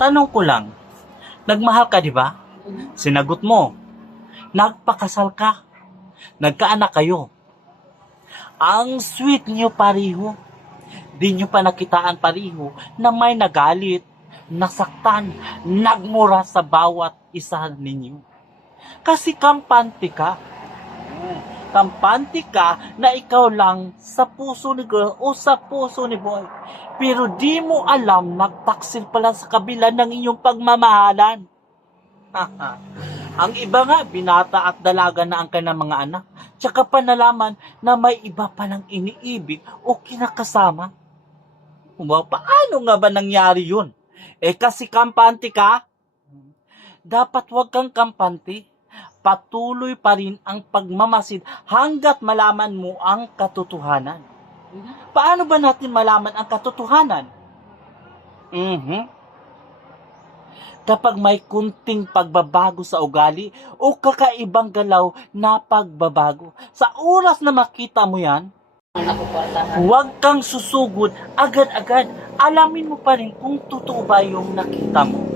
Tanong ko lang, nagmahal ka di ba? Sinagot mo, nagpakasal ka, nagkaanak kayo. Ang sweet niyo pareho. Di niyo pa nakitaan pareho na may nagalit, nasaktan, nagmura sa bawat isa ninyo. Kasi kampante ka. Kampante ka na ikaw lang sa puso ni girl o sa puso ni boy. Pero di mo alam, nagtaksil pala sa kabila ng inyong pagmamahalan. Ang iba nga, binata at dalaga na ang kanilang mga anak. Tsaka pa nalaman na may iba palang iniibig o kinakasama. Paano nga ba nangyari yun? Kasi kampante ka, dapat wag kang kampante. Patuloy pa rin ang pagmamasid hanggat malaman mo ang katotohanan. Paano ba natin malaman ang katotohanan? Kapag may kunting pagbabago sa ugali o kakaibang galaw na pagbabago. Sa oras na makita mo yan, huwag kang susugod agad-agad. Alamin mo pa rin kung totoo ba yung nakita mo.